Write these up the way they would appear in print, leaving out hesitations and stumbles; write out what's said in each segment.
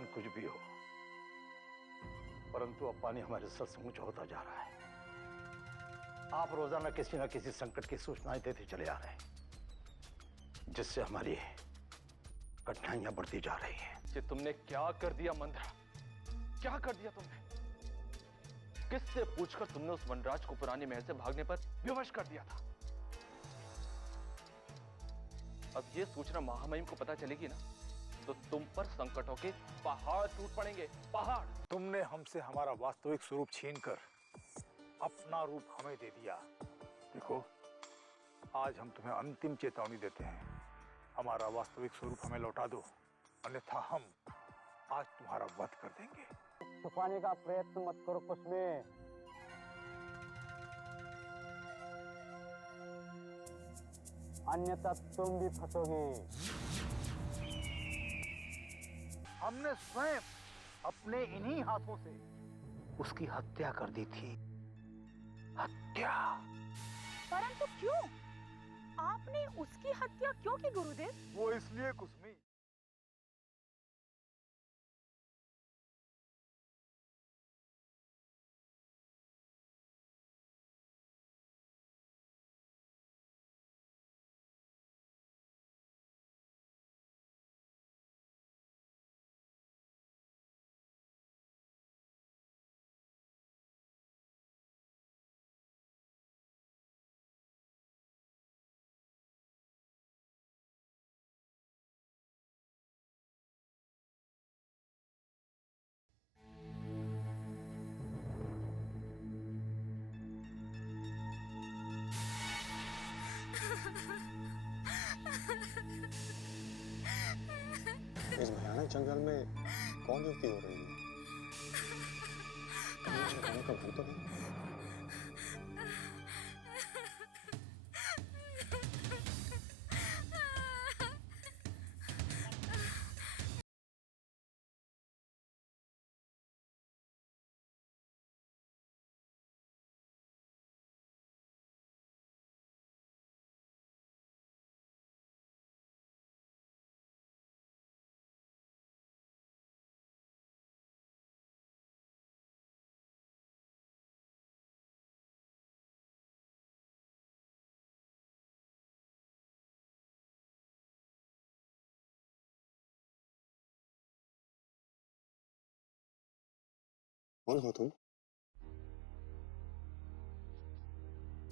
कारण कुछ भी हो, परंतु अब पानी हमारे सर से ऊंचा होता जा रहा है। आप रोजाना किसी न किसी संकट की सूचनाएं देते चले आ रहे हैं, जिससे हमारी कठिनाइयां बढ़ती जा रही हैं। ये तुमने क्या कर दिया मंद्रा? क्या कर दिया तुमने? किससे पूछकर तुमने उस वनराज को पुराने महल से भागने पर विवश कर दिया था? अब ये सूचना महामहिम को पता चलेगी ना, तो तुम पर संकटों के पहाड़ टूट पड़ेंगे, पहाड़। तुमने हमसे हमारा वास्तविक स्वरूप छीनकर अपना रूप हमें दे दिया। देखो, आज हम तुम्हें अंतिम चेतावनी देते हैं, हमारा वास्तविक स्वरूप हमें लौटा दो, अन्यथा हम आज तुम्हारा वध कर देंगे। छुपाने का प्रयत्न मत करो कुसुमे। अन्यथा तुम भी फंसोगे। हमने स्वयं अपने इन्हीं हाथों से उसकी हत्या कर दी थी। हत्या। परंतु क्यों? आपने उसकी हत्या क्यों की गुरुदेव? वो इसलिए कुसुमी, इस भयानक जंगल में कौन युवती हो रही है? कहीं बताने का भय तो नहीं? कौन हो तुम?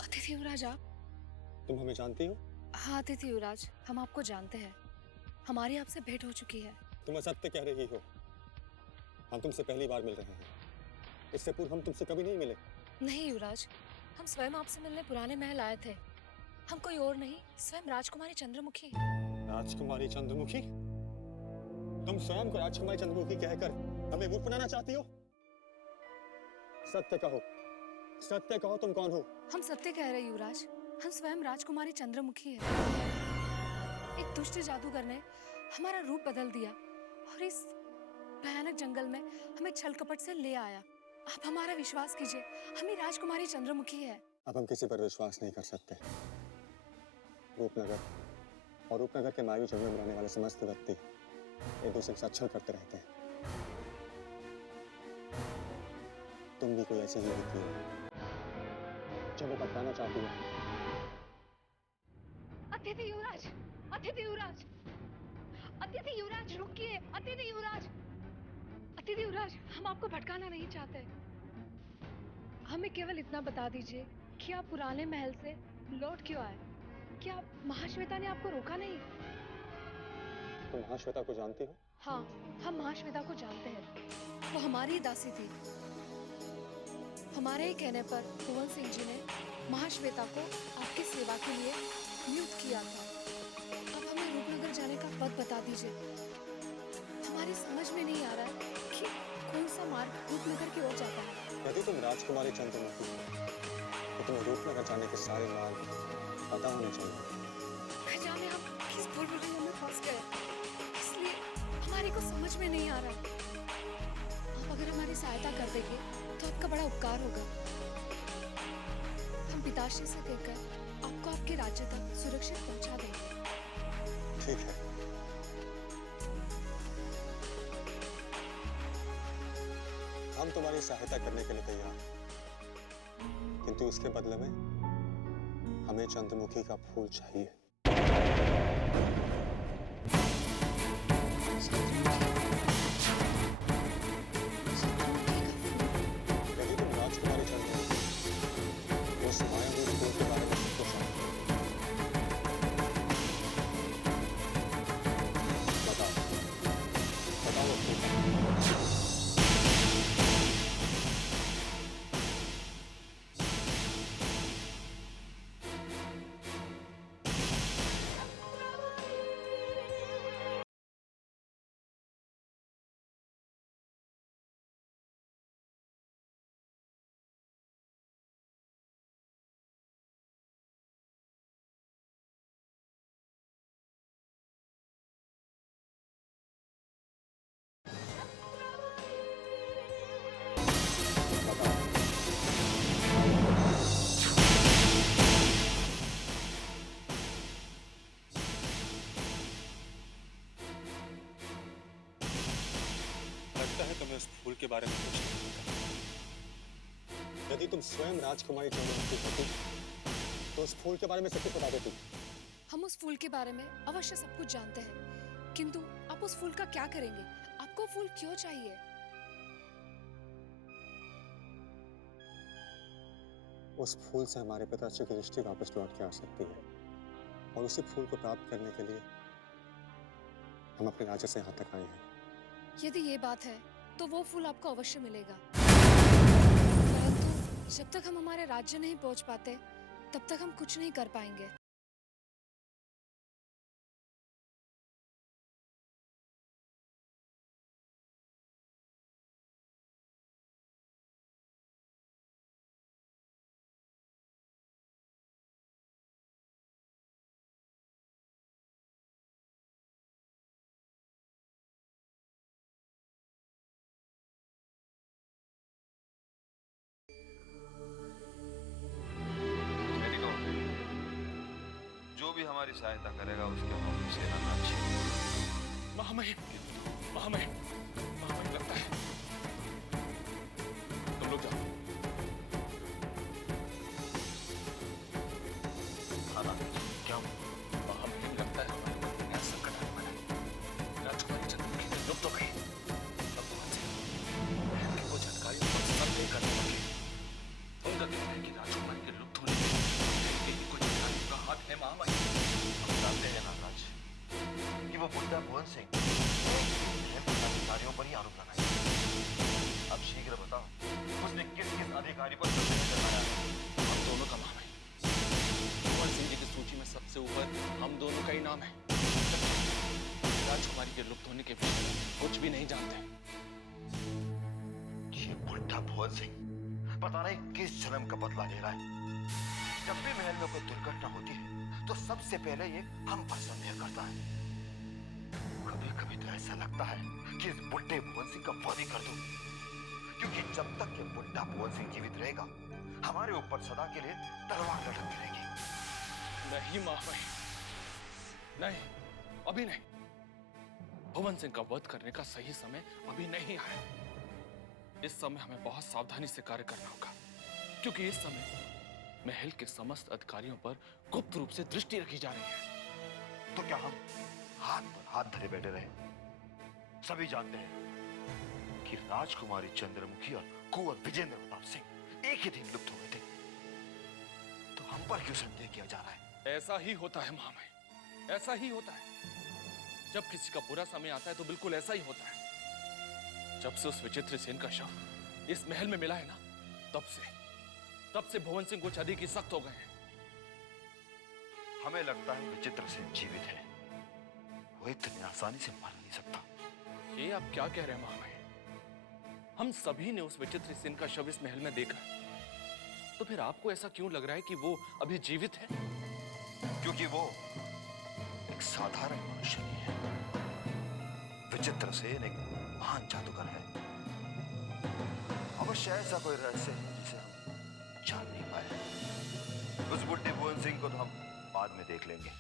अतिथि युवराज आप? तुम हमें जानती हो? हाँ अतिथि युवराज, हम आपको जानते हैं। हमारी आपसे भेंट हो चुकी है। तुम असत्य कह रही हो। हम तुमसे पहली बार मिल रहे हैं। इससे पूर्व हम तुमसे कभी नहीं मिले। नहीं युवराज, हम स्वयं आपसे मिलने पुराने महल आए थे। हम कोई और नहीं, स्वयं राजकुमारी चंद्रमुखी। राजकुमारी चंद्रमुखी? तुम स्वयं को राजकुमारी चंद्रमुखी कहकर हमें मूर्ख बनाना चाहती हो? सत्य कहो, सत्य कहो, तुम कौन हो? हम सत्य कह रहे युवराज, हम स्वयं राजकुमारी चंद्रमुखी है। एक दुष्ट जादूगर ने हमारा रूप बदल दिया और इस भयानक जंगल में हमें छल कपट से ले आया। आप हमारा विश्वास कीजिए, हम ही राजकुमारी चंद्रमुखी है। अब हम किसी पर विश्वास नहीं कर सकते। रूपनगर और रूपनगर के मायूं जंगल में रहने वाले समस्त व्यक्ति एक दूसरे के साथ छल करते रहते हैं। तुम भी कोई ऐसी ही व्यक्ति हो जो वो बताना चाहती हो। अतिथि युवराज, अतिथि युवराज, अतिथि युवराज रुकिए। अतिथि युवराज, अतिथि युवराज, हम आपको भटकाना नहीं चाहते। हमें केवल इतना बता दीजिए कि आप पुराने महल से लौट क्यों आए? क्या महाश्वेता ने आपको रोका नहीं? तुम महाश्वेता को जानती हो? हाँ, हम महाश्वेता को जानते हैं। वो हमारी ही दासी थी। हमारे ही कहने पर भुवन सिंह जी ने महाश्वेता को आपकी सेवा के लिए नियुक्त किया था। अब हमें रूपनगर जाने का पथ बता दीजिए। हमारी समझ में नहीं आ रहा है कि कौन सा मार्ग रूपनगर की ओर जाता है। यदि तुम राजकुमारी चंद्रमुखी हो तो तुम्हें रूपनगर जाने के सारे मार्ग पता होने चाहिए। न जाने हम किस भूल-भुलैया में फंस गए, इसलिए हमारे को समझ में नहीं आ रहा। आप अगर हमारी सहायता कर देंगे तो आपका बड़ा उपकार होगा। हम पिताश्री से कहकर आपको आपके राज्य तक सुरक्षित पहुंचा देंगे। ठीक है। हम तुम्हारी सहायता करने के लिए तैयार हैं, किंतु इसके बदले में हमें चंद्रमुखी का फूल चाहिए। यदि तुम राजकुमारी चंद्रमुखी उस मायावी फूल के बारे में कुछ बताओ, बताओ वो फूल क्या है? लगता है तुम्हें उस फूल के बारे में कुछ नहीं पता। यदि तुम स्वयं राजकुमारी चंद्रमुखी होती तो उस फूल के बारे में सब कुछ बता देती। हम उस फूल के बारे में अवश्य सब कुछ जानते हैं, किंतु आप उस फूल का क्या करेंगे? आपको फूल क्यों चाहिए? उस फूल से हमारे पिताश्री की दृष्टि वापस लौट के आ सकती है, और उसी फूल को प्राप्त करने के लिए हम अपने राज्य से यहाँ तक आए हैं। यदि ये बात है तो वो फूल आपको अवश्य मिलेगा, परंतु जब तक हम हमारे राज्य नहीं पहुंच पाते तब तक हम कुछ नहीं कर पाएंगे। जो भी हमारी सहायता करेगा उसके हम सेना का अच्छी। महामहिम, महामहिम, महामहिम लगता है तुम लोग जाओ। खाना क्या महामहिम लगता है हमारे को नया संकट आने वाला है। राजकुमारी चंद्रमुखी ने लुप्त हो गई। अब कौन से बहन के कुछ अधिकारियों को सब तय करने लगे। उनका कहना है कि राजकुमारी के लुप्त होने में कुछ अधिकारियों का हाथ है। महामहिम, हम जानते हैं नाराज कि वो बुड्ढा भुवन सिंह अधिकारियों पर ही आरोप लगाए। अब शीघ्र बताओ उसने किस किस अधिकारी पर संदेह जताया है? हम दोनों का महामहिम। भुवन सिंह जी की सूची में सबसे ऊपर हम दोनों का ही नाम है। राजकुमारी के लुप्त होने के विषय में कुछ भी नहीं जानते। ये बुड्ढा भुवन सिंह पता नहीं किस जन्म का बदला ले रहा है। जब भी महल में कोई दुर्घटना होती है तो सबसे पहले ये हम पर संदेह करता है। कभी कभी तो ऐसा लगता है कि इस बुड्ढे भुवन सिंह का वध ही कर दूं, क्योंकि जब तक ये बुड्ढा भुवन सिंह जीवित रहेगा हमारे ऊपर सदा के लिए तलवार लटकती रहेगी। नहीं महामहिम, नहीं, अभी नहीं। भुवन सिंह का वध करने का सही समय अभी नहीं आया। इस समय हमें बहुत सावधानी से कार्य करना होगा, क्योंकि इस समय महल के समस्त अधिकारियों पर गुप्त रूप से दृष्टि रखी जा रही है। तो क्या हम हाथ पर हाथ धरे बैठे रहे? सभी जानते हैं कि राजकुमारी चंद्रमुखी और कुंवर विजेंद्र प्रताप सिंह एक ही दिन लुप्त हुए थे, तो हम पर क्यों संदेह किया जा रहा है? ऐसा ही होता है महामहिम, ऐसा ही होता है। जब किसी का बुरा समय आता है तो बिल्कुल ऐसा ही होता है। जब से उस विचित्र सेन का शव इस महल में मिला है ना, तब से भुवन सिंह कुछ अधिक ही सख्त हो गए हैं। हमें लगता है विचित्र सेन जीवित है, वो इतनी आसानी से मर नहीं सकता। ये आप क्या कह रहे हैं महामहिम? हम सभी ने उस विचित्र सेन का शव इस महल में देखा है, तो फिर आपको ऐसा क्यों लग रहा है कि वो अभी जीवित है? क्योंकि वो एक साधारण मनुष्य नहीं है। विचित्र सेन एक महान जादूगर है। अवश्य ऐसा कोई रहस्य है जिसे हम जान नहीं पाए। उस बुड्ढे भुवन सिंह को तो हम बाद में देख लेंगे,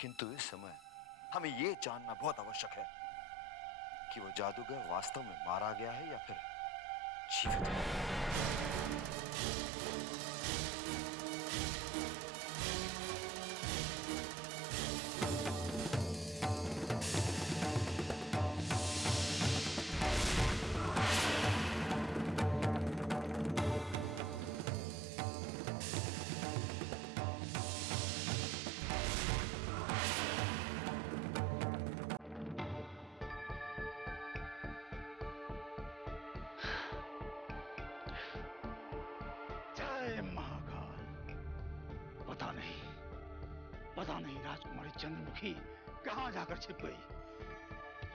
किंतु इस समय हमें यह जानना बहुत आवश्यक है कि वो जादूगर वास्तव में मारा गया है या फिर जीवित है। जय महाकाल। पता नहीं राजकुमारी चंद्रमुखी कहाँ जाकर छिप गई।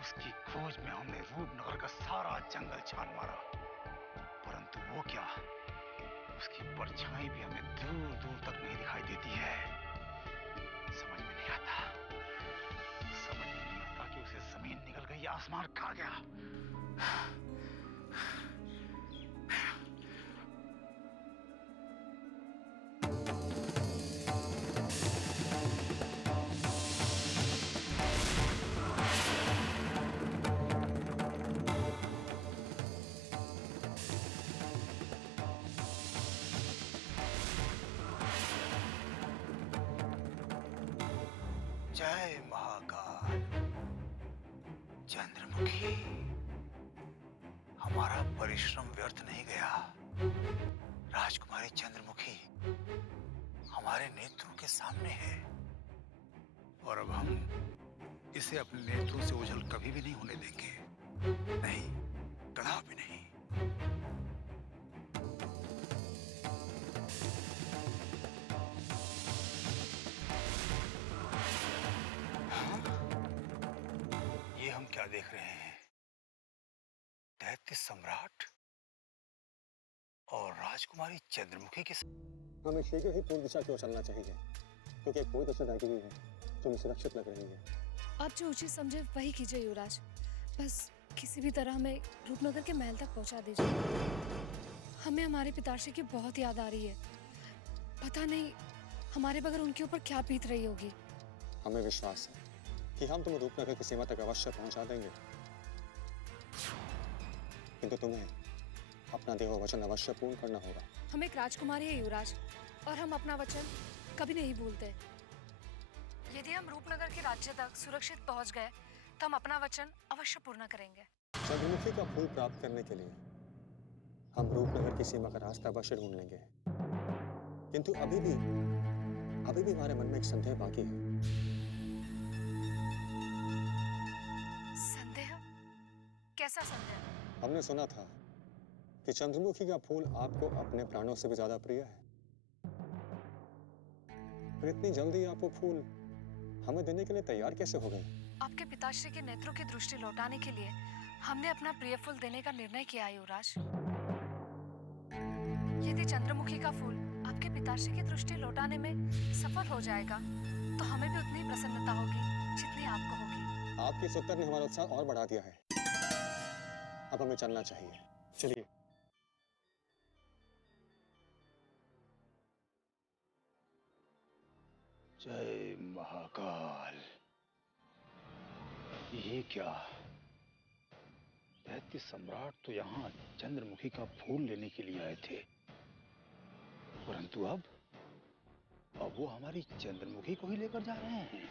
उसकी खोज में हमने रूपनगर का सारा जंगल छान मारा, परंतु वो क्या, उसकी परछाई भी हमें दूर दूर तक नहीं दिखाई देती है। समझ में नहीं आता कि उसे जमीन निकल गई या आसमान खा गया। जय महाकाल। चंद्रमुखी, हमारा परिश्रम व्यर्थ नहीं गया। राजकुमारी चंद्रमुखी हमारे नेत्रों के सामने है और अब हम इसे अपने नेत्रों से ओझल कभी भी नहीं होने देंगे। नहीं, कदापि नहीं। हम क्या देख रहे हैं? दैत्य सम्राट और राजकुमारी चंद्रमुखी के हमें शीघ्र ही पूर्व दिशा की ओर चलना चाहिए, क्योंकि एक कोई दिशा दागी हुई है जो हमें सुरक्षित लग रही है। आप जो उचित समझे वही कीजिए युवराज। बस किसी भी तरह हमें रूपनगर के महल तक पहुंचा दीजिए। हमें हमारे पिताश्री की बहुत याद आ रही है। पता नहीं हमारे बगैर उनके ऊपर क्या बीत रही होगी। हमें विश्वास है कि हम तुम्हें रूपनगर की सीमा तक अवश्य पहुंचा देंगे, किंतु तुम्हें अपना दिया हुआ वचन अवश्य पूर्ण करना होगा। हम एक राजकुमारी है युवराज, और हम अपना वचन कभी नहीं भूलते। यदि हम रूपनगर के राज्य तक सुरक्षित पहुंच गए तो हम अपना वचन अवश्य पूर्ण करेंगे। चंद्रमुखी का फूल प्राप्त करने के लिए हम रूपनगर की सीमा का रास्ता अवश्य ढूंढ लेंगे, किंतु अभी भी हमारे मन में एक संदेह बाकी है। कैसा संदेह? हमने सुना था कि चंद्रमुखी का फूल आपको अपने प्राणों से भी ज्यादा प्रिय है, पर इतनी जल्दी आप वो फूल हमें देने के लिए तैयार कैसे हो गए? आपके पिताश्री के नेत्रों की दृष्टि लौटाने के लिए हमने अपना प्रिय फूल देने का निर्णय किया है युवराज। यदि चंद्रमुखी का फूल आपके पिताश्री की दृष्टि लौटाने में सफल हो जाएगा तो हमें भी उतनी प्रसन्नता होगी जितनी आपको होगी। आपके इस उत्तर ने हमारा उत्साह और बढ़ा दिया है। अब हमें चलना चाहिए। चलिए। जय महाकाल। ये क्या, दैत्य सम्राट तो यहाँ चंद्रमुखी का फूल लेने के लिए आए थे, परंतु अब वो हमारी चंद्रमुखी को ही लेकर जा रहे हैं।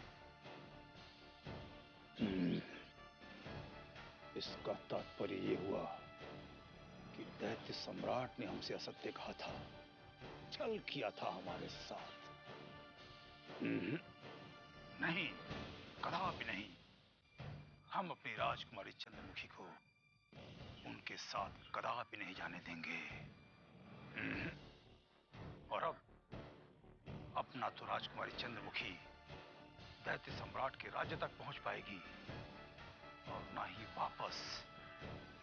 इसका तात्पर्य ये हुआ कि दैत्य सम्राट ने हमसे असत्य कहा था, छल किया था हमारे साथ। नहीं, कदापि नहीं। हम अपनी राजकुमारी चंद्रमुखी को उनके साथ कदापि नहीं जाने देंगे। और अब अपना तो राजकुमारी चंद्रमुखी दैत्य सम्राट के राज्य तक पहुंच पाएगी और ना ही वापस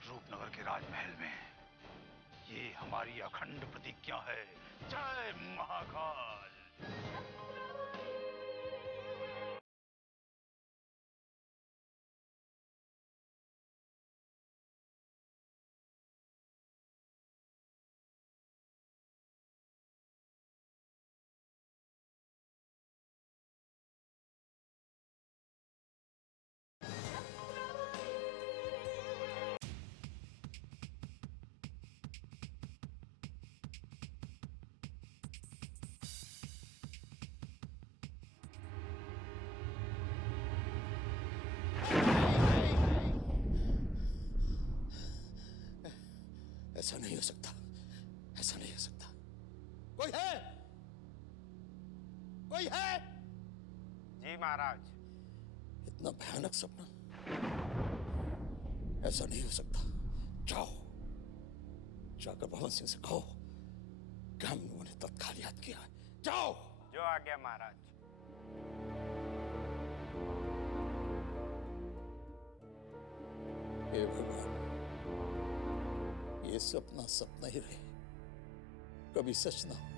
रूपनगर के राजमहल में। ये हमारी अखंड प्रतिज्ञा है। जय महाकाल। कोई है? कोई है? जी महाराज। इतना भयानक सपना, ऐसा नहीं हो सकता। जाओ, जाकर भवन सिंह से कहो कि हम लोगों ने तत्काल याद किया है। जाओ। जो आ गया महाराज। हे भगवान, ये सपना सपना ही रहे, कभी सच ना हो।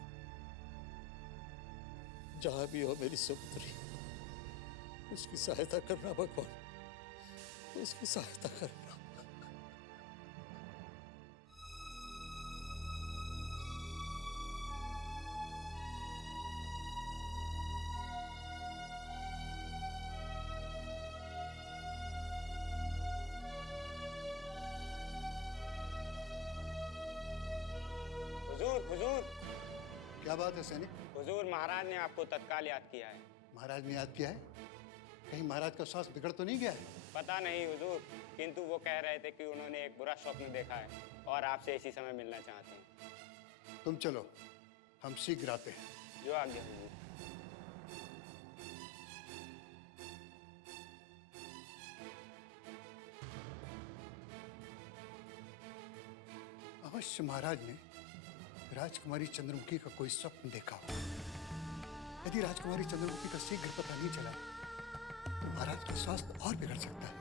जहां भी हो मेरी सुपुत्री, उसकी सहायता करना भगवान, उसकी सहायता करना। हुजूर हुजूर क्या बात है सैनिक? हुजूर, महाराज ने आपको तत्काल याद किया है। महाराज ने याद किया है? कहीं महाराज का स्वास्थ्य बिगड़ तो नहीं गया है? पता नहीं हुजूर, किंतु वो कह रहे थे कि उन्होंने एक बुरा स्वप्न देखा है और आपसे इसी समय मिलना चाहते हैं। तुम चलो, हम शीघ्र आते हैं। जो आज्ञा हुजूर। अवश्य महाराज ने राजकुमारी चंद्रमुखी का कोई स्वप्न देखा हो। यदि राजकुमारी चंद्रमुखी का शीघ्र पता नहीं चला तो महाराज का स्वास्थ्य और बिगड़ सकता है।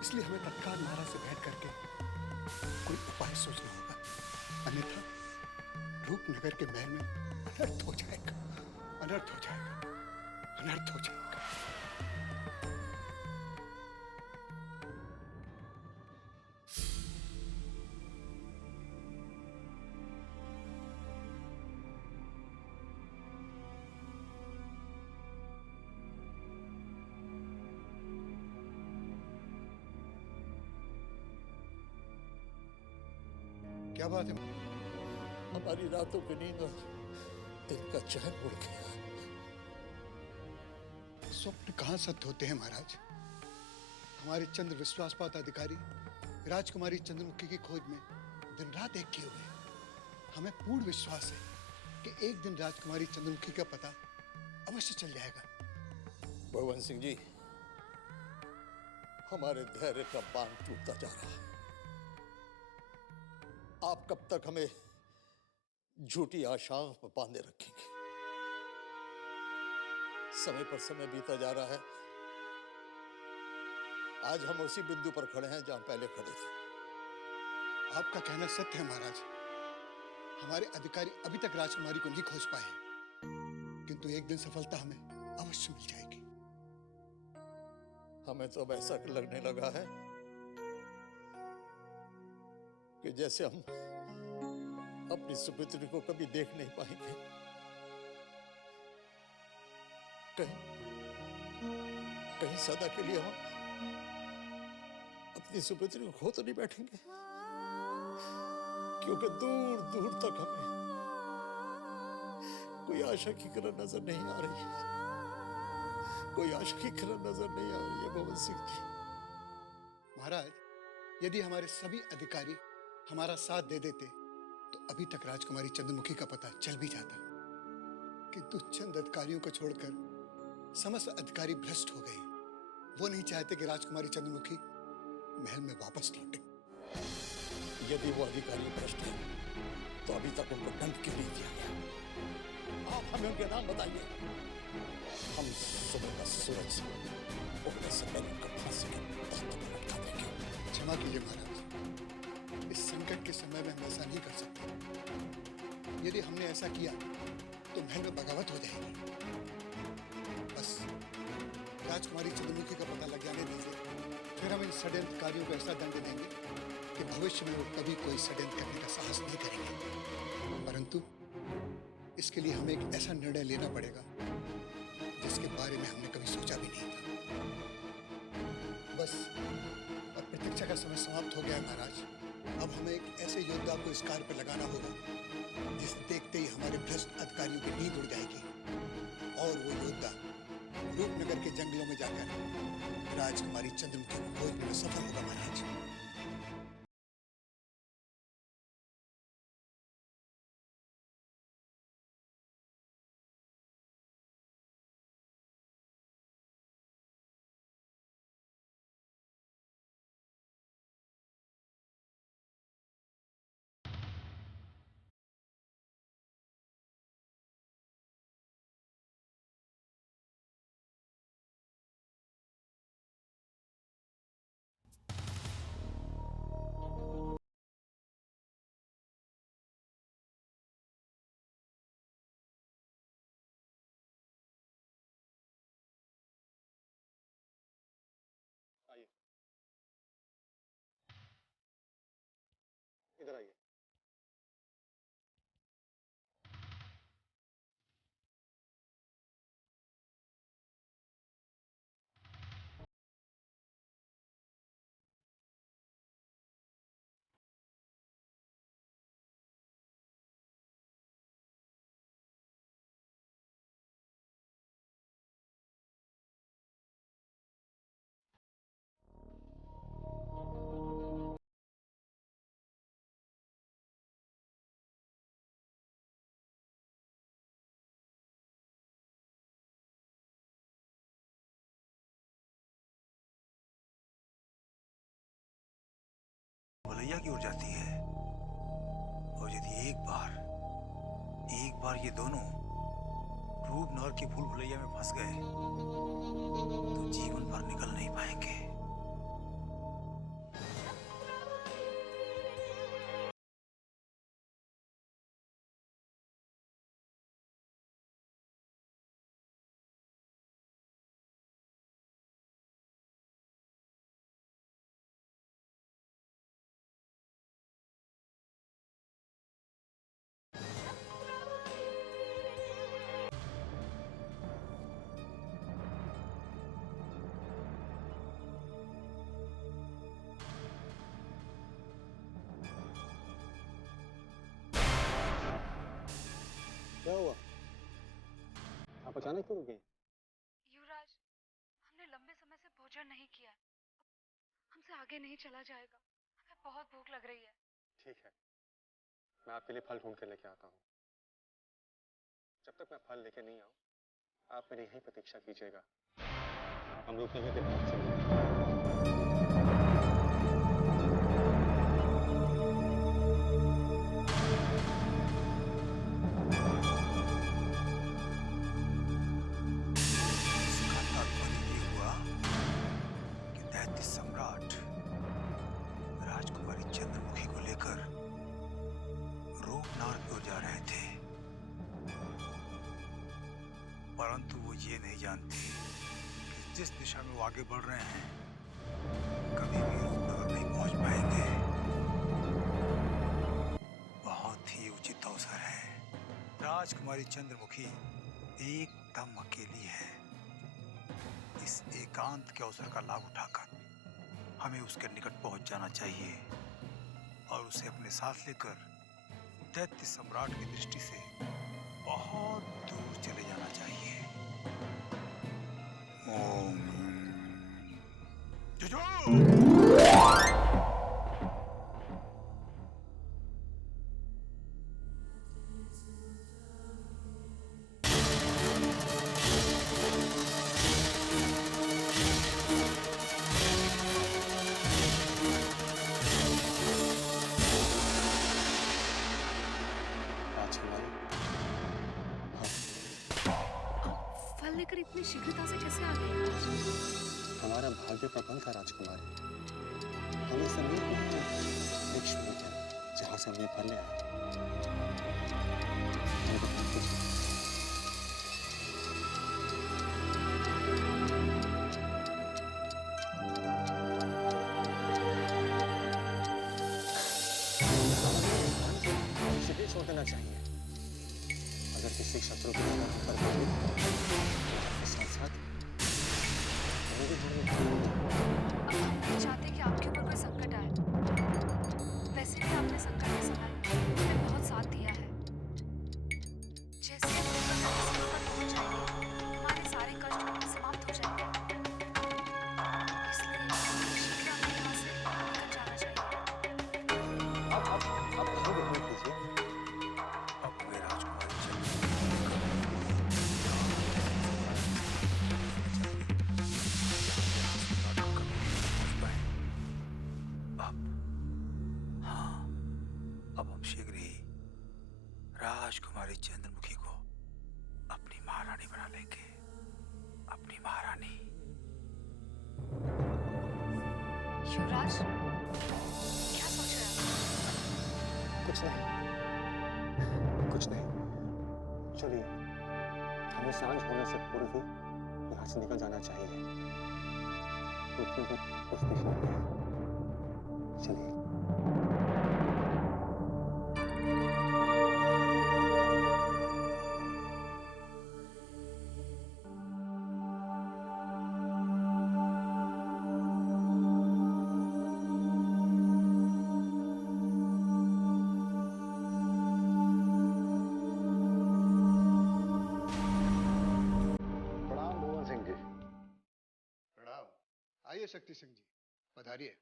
इसलिए हमें तत्काल महाराज से भेंट करके कोई उपाय सोचना होगा, अन्यथा रूपनगर के महल में अनर्थ हो जाएगा, अनर्थ हो जाएगा, अनर्थ हो जाएगा। क्या बात है? हमारी रातों की नींद और दिन का चैन उड़ गया। स्वप्न कहाँ सत्य होते हैं महाराज? हमारे चंद्र विश्वासपात अधिकारी राजकुमारी चंद्रमुखी की खोज में दिन रात एक किए हुए हैं। हमें पूर्ण विश्वास है कि एक दिन राजकुमारी चंद्रमुखी का पता अवश्य चल जाएगा। भगवान सिंह जी, हमारे धैर्य का बांध टूटता जा रहा है। आप कब तक हमें झूठी आशाओं पर बांधे रखेंगे? समय पर समय बीता जा रहा है। आज हम उसी बिंदु पर खड़े हैं जहां पहले खड़े थे। आपका कहना सत्य है महाराज। हमारे अधिकारी अभी तक राजकुमारी को नहीं खोज पाए, किंतु एक दिन सफलता हमें अवश्य मिल जाएगी। हमें तो अब ऐसा लगने लगा है कि जैसे हम अपनी सुपुत्री को कभी देख नहीं पाएंगे। कहीं सदा के लिए हम अपनी सुपुत्री को खो तो नहीं बैठेंगे, क्योंकि दूर दूर तक हमें कोई आशा की किरण नजर नहीं आ रही है। कोई आशा की किरण नजर नहीं आ रही है भवन सिंह जी। महाराज, यदि हमारे सभी अधिकारी हमारा साथ दे देते तो अभी तक राजकुमारी चंद्रमुखी का पता चल भी जाता, किंतु चंद अधिकारियों को छोड़कर समस्त अधिकारी भ्रष्ट हो गए। वो नहीं चाहते कि राजकुमारी चंद्रमुखी महल में वापस लौटे। यदि वो अधिकारी भ्रष्ट है तो अभी तक उनको दंड क्यों नहीं दिया गया? आप हमें उनके नाम बताइए। हम सुबह का सूरज उगने से पहले उनका फांसी के तख्त पर लटका देंगे। क्षमा कीजिए महाराज, इस संकट के समय में हम ऐसा नहीं कर सकते। यदि हमने ऐसा किया तो महल में बगावत हो जाएगी। बस राजकुमारी चंद्रमुखी का पता लग जाने दीजिए, फिर हम इन षड्यंत्रकारियों को ऐसा दंड देंगे कि भविष्य में वो कभी कोई षड्यंत्र करने का साहस नहीं करेंगे। परंतु इसके लिए हमें एक ऐसा निर्णय लेना पड़ेगा जिसके बारे में हमने कभी सोचा भी नहीं था। बस अब प्रतीक्षा का समय समाप्त हो गया है महाराज। अब हमें एक ऐसे योद्धा को इस कार्य पर लगाना होगा जिसे देखते ही हमारे भ्रष्ट अधिकारियों की नींद उड़ जाएगी, और वो योद्धा रूपनगर के जंगलों में जाकर राजकुमारी चंद्रमुखी को खोजने में सफल होगा महाराज। इधर आइए। भलैया की ओर जाती है, और यदि एक बार ये दोनों रूप नहर की भूल भुलैया में फंस गए तो जीवन भर निकल नहीं पाएंगे। क्या हुआ? आप अचानक क्यों रुके? युवराज, हमने लंबे समय से भोजन नहीं किया। हमसे आगे नहीं चला जाएगा। हमें बहुत भूख लग रही है। ठीक है, मैं आपके लिए फल ढूंढ कर लेके आता हूँ। जब तक मैं फल लेके नहीं आऊँ, आप मेरी यहीं प्रतीक्षा कीजिएगा। हम रुकेंगे तो बहुत से सम्राट राजकुमारी चंद्रमुखी को लेकर रूपनार की ओर जा रहे थे, परंतु वो ये नहीं जानते कि जिस दिशा में वो आगे बढ़ रहे हैं कभी भी रूपनगर नहीं पहुंच पाएंगे। बहुत ही उचित अवसर है। राजकुमारी चंद्रमुखी एकदम अकेली है। इस एकांत के अवसर का लाभ उठाकर हमें उसके निकट पहुंच जाना चाहिए और उसे अपने साथ लेकर दैत्य सम्राट की दृष्टि से बहुत दूर चले जाना चाहिए। ओम जुजू! फल लेकर इतनी शीघ्रता से कैसे आ गए? हमारा भाग्य प्रबल था राजकुमारी। हमें समीप में वृक्ष मिल गया जहाँ से हमने फल ले आए। छोड़ देना चाहिए। अगर किसी शत्रु की पर साथ साथ हम नहीं चाहते कि आपके ऊपर कोई संकट आए। वैसे भी आपने संकट के समय हमें बहुत साथ दिया है। जैसे हो जाएगी, हमारे सारे कष्ट समाप्त हो जाएंगे। इसलिए शीघ्र हमें यहाँ से निकल जाना चाहिए। आप कीजिए। अब हम शीघ्र ही राजकुमारी चंद्रमुखी को अपनी महारानी बना लेंगे। अपनी महारानी। युवराज, क्या सोच रहे हैं? कुछ नहीं। चलिए, हमें सांझ होने से पूर्व ही यहाँ से निकल जाना चाहिए। उस दिशा में चलिए। शक्ति सिंह जी, पधारिए।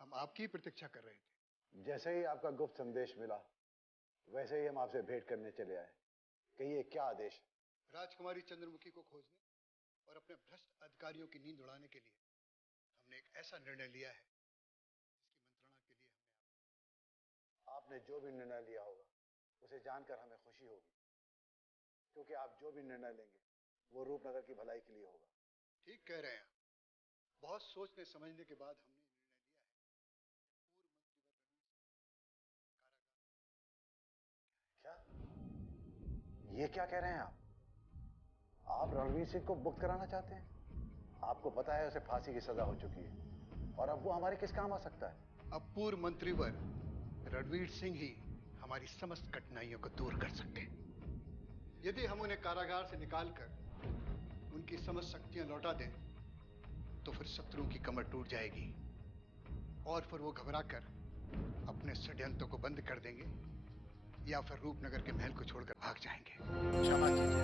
हम आपकी प्रतीक्षा कर रहे थे। जैसे ही आपका गुप्त संदेश मिला, वैसे ही हम आपसे भेंट करने चले आए। कहिए क्या आदेश है? राजकुमारी चंद्रमुखी को खोजने और अपने भ्रष्ट अधिकारियों की नींद उड़ाने के लिए हमने एक ऐसा निर्णय लिया है जिसकी मंत्रणा के लिए आपने जो भी निर्णय लिया होगा उसे जानकर हमें खुशी होगी, क्योंकि आप जो भी निर्णय लेंगे वो रूपनगर की भलाई के लिए होगा। ठीक कह रहे हैं। बहुत सोचने समझने के बाद हमने क्या? ये क्या कह रहे हैं आप? आप रणवीर सिंह को मुक्त कराना चाहते हैं? आपको पता है उसे फांसी की सजा हो चुकी है और अब वो हमारे किस काम आ सकता है? अब पूर्व मंत्रीवर रणवीर सिंह ही हमारी समस्त कठिनाइयों को दूर कर सकते हैं। यदि हम उन्हें कारागार से निकालकर उनकी समस्त शक्तियां लौटा दें तो फिर शत्रुओं की कमर टूट जाएगी और फिर वो घबराकर अपने षड्यंत्रों को बंद कर देंगे या फिर रूपनगर के महल को छोड़कर भाग जाएंगे। क्षमा कीजिए,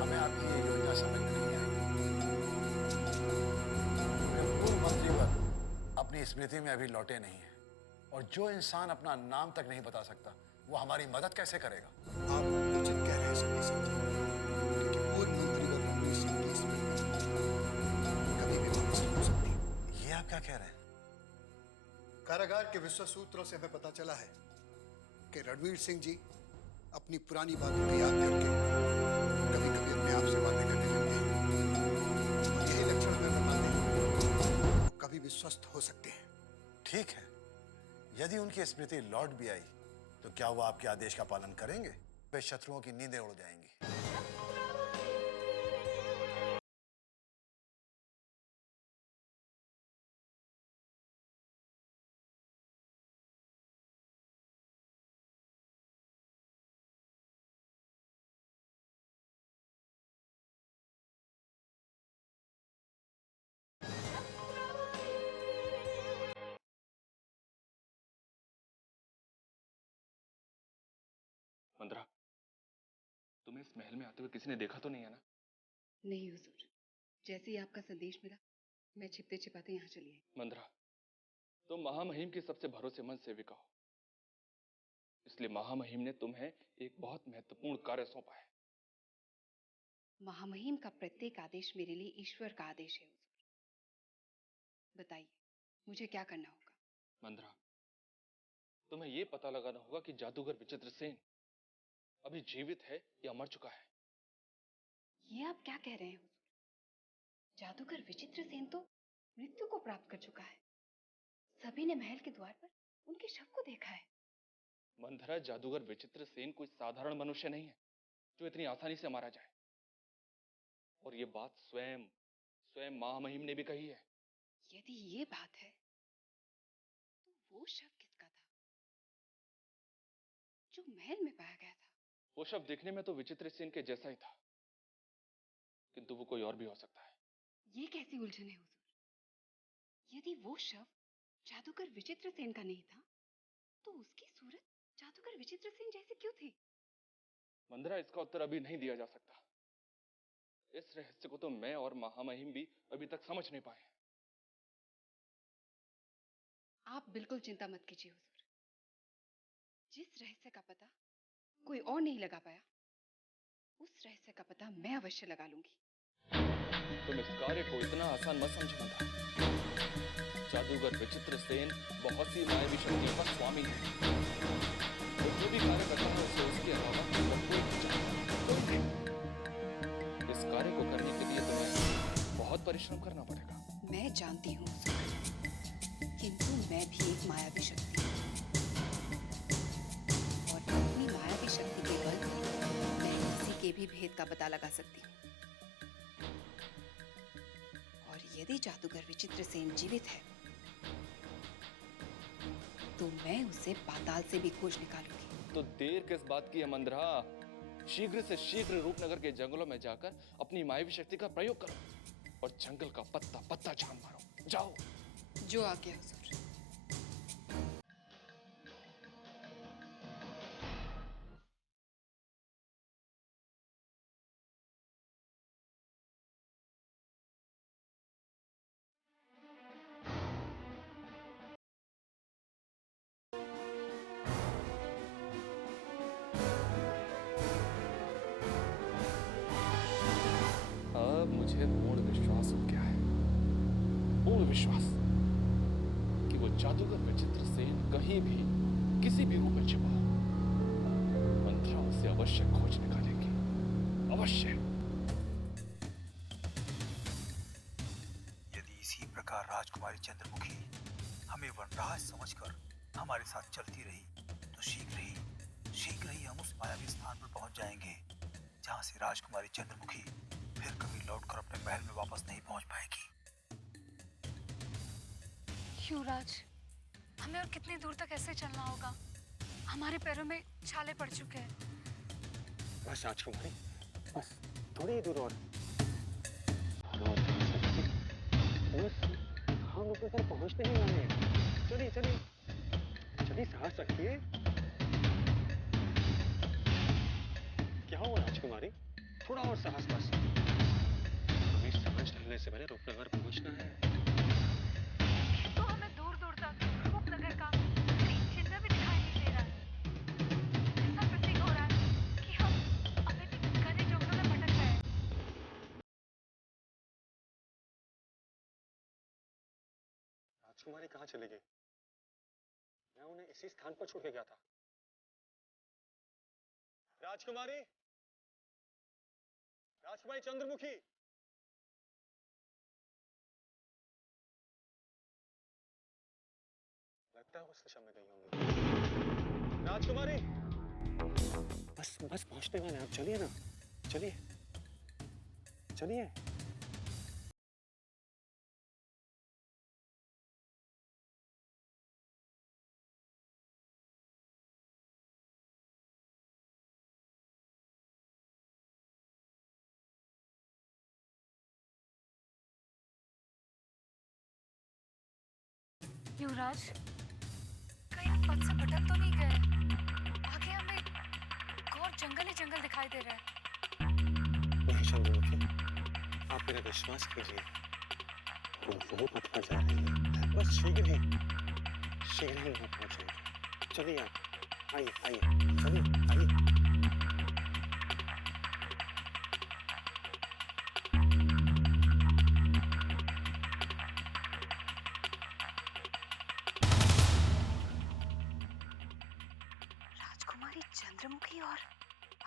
हमें आपकी ये योजना समझ में नहीं आई। पूर्व मंत्रीवर अपनी स्मृति में अभी लौटे नहीं हैं और जो इंसान अपना नाम तक नहीं बता सकता वो हमारी मदद कैसे करेगा? आप उचित कह रहे हैं शक्ति सिंह जी, क्योंकि पूर्व मंत्रीवर रणवीर सिंह की स्मृति कभी भी वापस नहीं हो सकती। ये आप क्या कह रहे हैं? कारागार के विश्व सूत्रों से हमें पता चला है कि रणवीर सिंह जी अपनी पुरानी बातों को याद करके कभी-कभी अपने आप से बातें करने लगते हैं और यही लक्षण हमें बताते हैं वो कभी भी स्वस्थ हो सकते हैं। ठीक है, यदि उनकी स्मृति लौट भी आई तो क्या वो आपके आदेश का पालन करेंगे? वे शत्रुओं की नींदें उड़ जाएंगी। मंद्रा, तुम्हें इस महल में आते हुए किसी ने देखा तो नहीं है ना? नहीं हुजूर, जैसे ही आपका संदेश मिला मैं छिपते छिपाते यहाँ चली आई। मंद्रा, तुम महामहिम की सबसे भरोसेमंद सेविका हो, इसलिए महामहिम ने तुम्हें एक बहुत महत्वपूर्ण कार्य सौंपा है। महामहिम का प्रत्येक आदेश मेरे लिए ईश्वर का आदेश है हुजूर। बताइए मुझे क्या करना होगा? मंद्रा, तुम्हें यह पता लगाना होगा कि जादूगर विचित्र सेन अभी जीवित है या मर चुका है। ये आप क्या कह रहे हैं हुजूर? जादूगर विचित्र सेन तो मृत्यु को प्राप्त कर चुका है। सभी ने महल के द्वार पर उनके शव को देखा है। मंद्रा, जादूगर विचित्र सेन कोई साधारण मनुष्य नहीं है जो इतनी आसानी से मारा जाए। और ये बात स्वयं महामहिम ने भी कही है। यदि ये बात है तो वो शव किसका था जो महल में पाया गया था? वो शव दिखने में तो विचित्र सेन के जैसा ही था, किंतु वो कोई और भी हो सकता है। ये कैसी उलझन है हुजूर? यदि वो शव जादूगर विचित्र सेन का नहीं था तो उसकी सूरत जादूगर विचित्र सेन जैसी क्यों थी? मंद्रा, इसका उत्तर अभी नहीं दिया जा सकता। इस रहस्य को तो मैं और महामहिम भी अभी तक समझ नहीं पाए। आप बिल्कुल चिंता मत कीजिए हुजूर। जिस रहस्य का पता कोई और नहीं लगा पाया, उस रहस्य का पता मैं अवश्य लगा लूंगी। तुम इस कार्य को इतना आसान मत समझो मंद्रा। जादूगर विचित्र सेन बहुत सी मायावी शक्तियों का स्वामी है। वो जो भी कार्य करता है उसे उसके अलावा कोई नहीं जानता। इस कार्य को करने के लिए तुम्हें बहुत परिश्रम करना पड़ेगा। मैं जानती हूँ, किंतु मैं भी एक मायावी शक्ति हूँ और अपनी मायावी शक्ति के बल मैं किसी के भी भेद का पता लगा सकती हूँ। और यदि जादूगर विचित्र सेन जीवित है तो मैं उसे पाताल से भी खोज निकालूंगी। तो देर किस बात की है मंद्रा? शीघ्र से शीघ्र रूपनगर के जंगलों में जाकर अपनी मायावी शक्ति का प्रयोग करो और जंगल का पत्ता पत्ता छान मारो। जाओ। जो आज्ञा हुजूर। फिर पूर्ण विश्वास हो गया है, पूर्ण विश्वास कि वो जादूगर विचित्र सेन कहीं भी किसी भी रूप में छिपा हो, मंत्रा उसे अवश्य खोज निकालेगी, अवश्य। यदि इसी प्रकार राजकुमारी चंद्रमुखी हमें वनराज समझकर हमारे साथ चलती रही तो शीघ्र ही हम उस मायावी स्थान पर पहुंच जाएंगे जहां से राजकुमारी चंद्रमुखी फिर कभी लौटकर अपने महल में वापस नहीं पहुंच पाएगी। युवराज, हमें और कितनी दूर तक ऐसे चलना होगा? हमारे पैरों में छाले पड़ चुके हैं। बस राजकुमारी, बस थोड़ी ही दूर और बस हम ऊपर तक पहुंचते ही वाले हैं। चलिए चलिए चलिए, साहस रखिए। क्या हुआ राजकुमारी? थोड़ा और साहस बस। हमें समझ ढलने से पहले रूपनगर पहुंचना है। तो हमें दूर दूर तक रूपनगर का चिन्ह भी दिखाई नहीं दे रहा है। ऐसा प्रतीक हो रहा है कि हम अभी भी घने जंगलों में भटक रहे हैं। राजकुमारी कहाँ चली गई? मैं उन्हें इसी स्थान पर छोड़ के गया था। राजकुमारी, राजकुमारी चंद्रमुखी, लगता है उस दिशा में गई होंगी। राजकुमारी, बस बस पहुंचने वाले हैं। आप चलिए ना, चलिए चलिए। युवराज, कहीं हम पथ से भटक तो नहीं गए? आगे हमें घोर जंगल ही जंगल दिखाई दे रहा है। नहीं चंद्रमुखी, आप मेरा विश्वास कीजिए। हम सही पथ पर जा रहे हैं। बस शीघ्र ही वहां पहुंचेंगे। चलिए आप, आइए आइए, चलिए आइए। राजकुमारी चंद्रमुखी और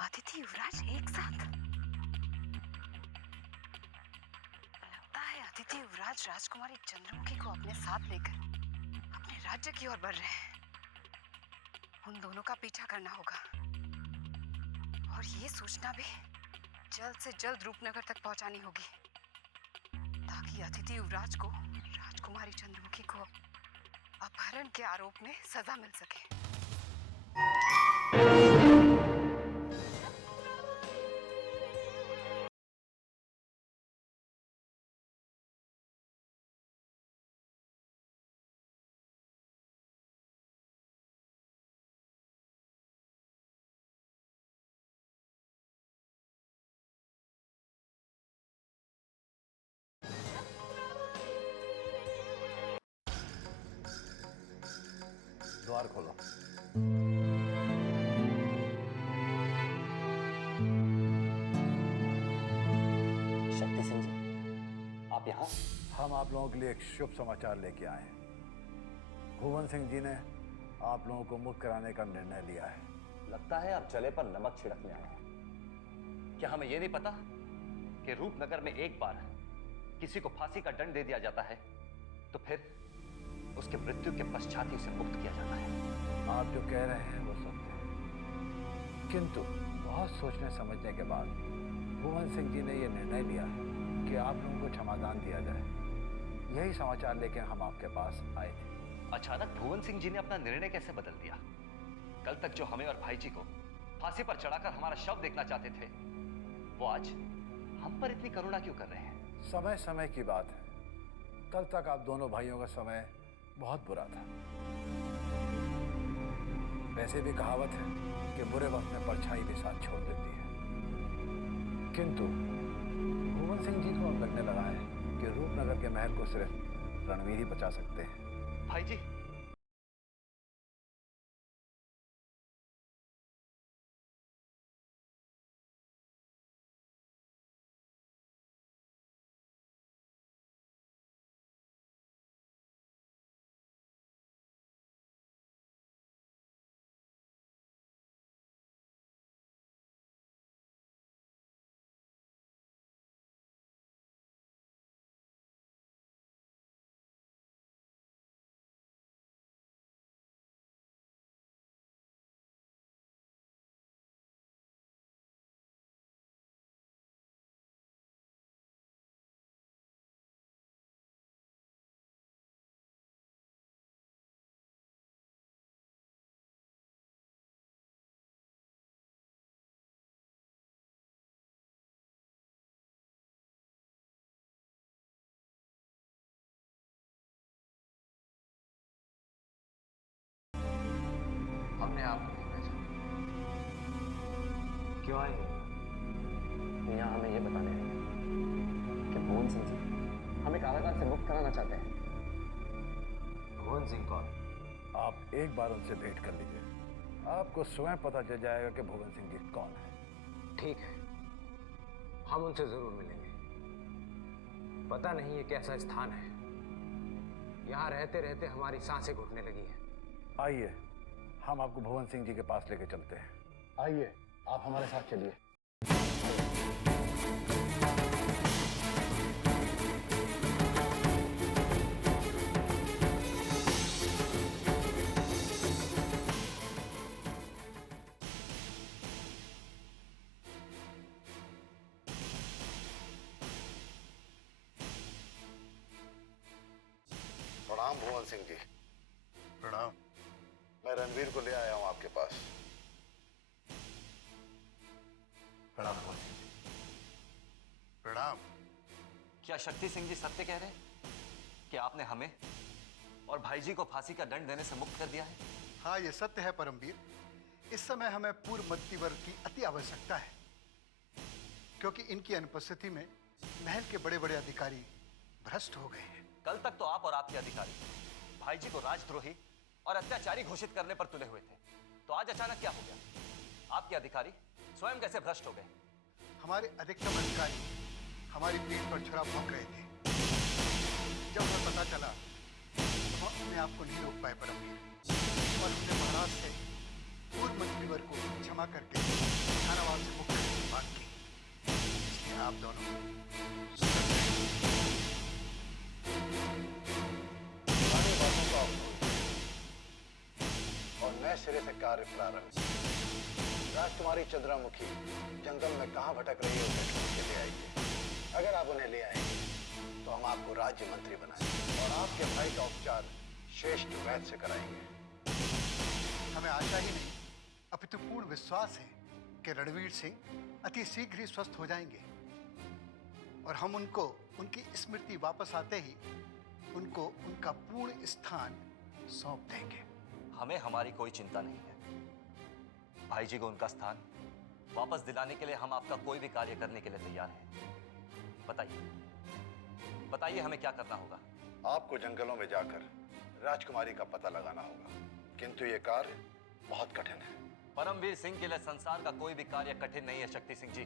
अतिथि युवराज एक साथ। लगता है अतिथि युवराज राजकुमारी चंद्रमुखी को अपने साथ लेकर अपने राज्य की ओर बढ़ रहे हैं। उन दोनों का पीछा करना होगा और ये सूचना भी जल्द से जल्द रूपनगर तक पहुंचानी होगी ताकि अतिथि युवराज को राजकुमारी चंद्रमुखी को अपहरण के आरोप में सजा मिल सके। द्वार खोलो। शक्ति सिंह जी, आप यहाँ? हम आप लोगों के लिए एक शुभ समाचार लेके आए हैं। भुवन सिंह जी ने आप लोगों को मुक्त कराने का निर्णय लिया है। लगता है आप जले पर नमक छिड़कने आए हैं। क्या हमें यह नहीं पता कि रूपनगर में एक बार किसी को फांसी का दंड दे दिया जाता है तो फिर उसके मृत्यु के पश्चात ही उसे मुक्त किया जाता है? आप जो कह रहे हैं वो सत्य है, किंतु बहुत सोचने समझने के बाद भुवन सिंह जी ने यह निर्णय लिया है कि आप लोगों को क्षमादान दिया जाए। यही समाचार लेके हम आपके पास आए थे। अचानक भुवन सिंह जी ने अपना निर्णय कैसे बदल दिया? कल तक जो हमें और भाई जी को फांसी पर चढ़ाकर हमारा शव देखना चाहते थे, वो आज हम पर इतनी करुणा क्यों कर रहे हैं? समय समय की बात है। कल तक आप दोनों भाइयों का समय बहुत बुरा था। वैसे भी कहावत है कि बुरे वक्त में परछाई भी साथ छोड़ देती है, किंतु भुवन सिंह जी को अब लगने लगा है कि रूपनगर के महल को सिर्फ रणवीर ही बचा सकते हैं। भाई जी, आपको नहीं पहचाना। क्यों आए यहाँ हमें ये बताने आए कि भुवन सिंह जी हमें कारागार से मुक्त कराना चाहते हैं। भुवन सिंह कौन? आप एक बार उनसे भेंट कर लीजिए, आपको स्वयं पता चल जाएगा कि भुवन सिंह जी कौन है। ठीक है, हम उनसे जरूर मिलेंगे। पता नहीं ये कैसा स्थान है, यहाँ रहते रहते हमारी सांसें घुटने लगी हैं। आइए, हम आपको भुवन सिंह जी के पास लेके चलते हैं। आइए, आप हमारे साथ चलिए। प्रणाम भुवन सिंह जी। प्रणाम। मैं रणवीर को ले आया हूं आपके पास। प्रणाम भुवन सिंह जी। प्रणाम। क्या शक्ति सिंह जी सत्य कह रहे हैं कि आपने हमें और भाई जी को फांसी का दंड देने से मुक्त कर दिया है? हाँ, ये सत्य है परमवीर। इस समय हमें पूर्व मध्यवर्ग की अति आवश्यकता है, क्योंकि इनकी अनुपस्थिति में महल के बड़े बड़े अधिकारी भ्रष्ट हो गए हैं। कल तक तो आप और आपके अधिकारी भाई जी को राजद्रोही और अत्याचारी घोषित करने पर तुले हुए थे, तो आज अचानक क्या हो गया? आपके अधिकारी स्वयं कैसे भ्रष्ट हो गए? हमारे अधिकतम अधिकारी हमारी पीठ पर छुरा भोंक रहे थे। जब हमें पता चला तो हम अपने आप को नहीं रोक पाए परमवीर, और हमने महाराज से पूर्व मंत्रीवर को क्षमा करके खानावास से मुक्त करने की बात की। इसलिए आप दोनों और नए सिरे से कार्य प्रारंभ। राजकुमारी चंद्रमुखी जंगल में कहां भटक रही है उसे ढूंढ के ले आइए। अगर आप उन्हें ले आएंगे तो हम आपको राज्य मंत्री बनाएंगे और आपके भाई का उपचार श्रेष्ठ वैद्य से कराएंगे। हमें आशा ही नहीं अपितु पूर्ण विश्वास है कि रणवीर सिंह अति शीघ्र ही स्वस्थ हो जाएंगे, और हम उनको उनकी स्मृति वापस आते ही उनको उनका पूर्ण स्थान सौंप देंगे। हमें हमारी कोई चिंता नहीं है। भाई जी को उनका स्थान वापस दिलाने के लिए हम आपका कोई भी कार्य करने के लिए तैयार हैं। बताइए, बताइए हमें क्या करना होगा? आपको जंगलों में जाकर राजकुमारी का पता लगाना होगा, किंतु ये कार्य बहुत कठिन है। परमवीर सिंह के लिए संसार का कोई भी कार्य कठिन नहीं है शक्ति सिंह जी।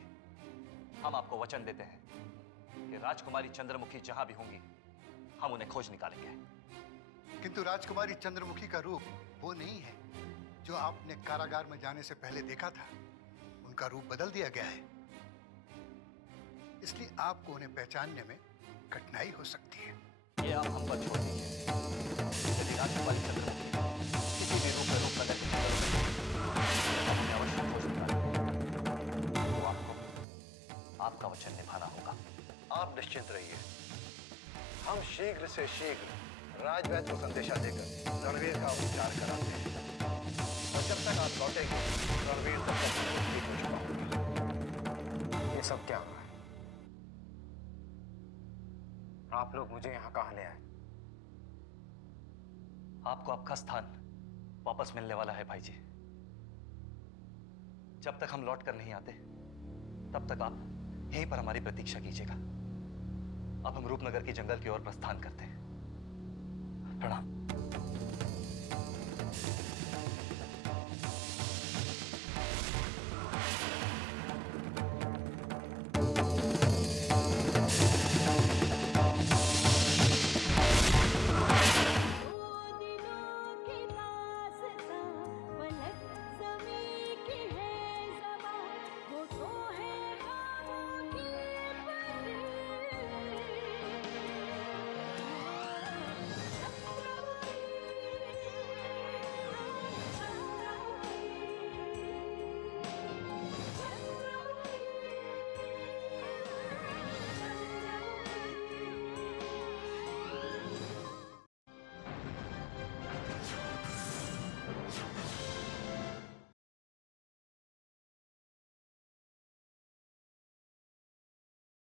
हम आपको वचन देते हैं कि राजकुमारी चंद्रमुखी जहां भी होंगी हम उन्हें खोज निकालेंगे। किंतु राजकुमारी चंद्रमुखी का रूप वो नहीं है जो आपने कारागार में जाने से पहले देखा था। उनका रूप बदल दिया गया है, इसलिए आपको उन्हें पहचानने में कठिनाई हो सकती है। ये आप हम पर छोड़ दीजिए। यदि राजकुमारी चंद्रमुखी किसी भी रूप में रूप प्रकट हमें अवश्य खोज निकालेंगे, तो आपको आपका वचन निभाना होगा। आप निश्चिंत रहिए, हम शीघ्र से शीघ्र राजवैद्य को संदेशा देकर रणवीर का उपचार कराते हैं, और जब तक आप लौटेंगे रणवीर तब तक ठीक हो चुका होगा। ये सब क्या हुआ है? आप लोग मुझे यहाँ कहाँ ले आए? आपको आपका स्थान वापस मिलने वाला है भाई जी। जब तक हम लौट कर नहीं आते तब तक आप यहीं पर हमारी प्रतीक्षा कीजिएगा। अब हम रूपनगर की जंगल की ओर प्रस्थान करते हैं। प्रणाम।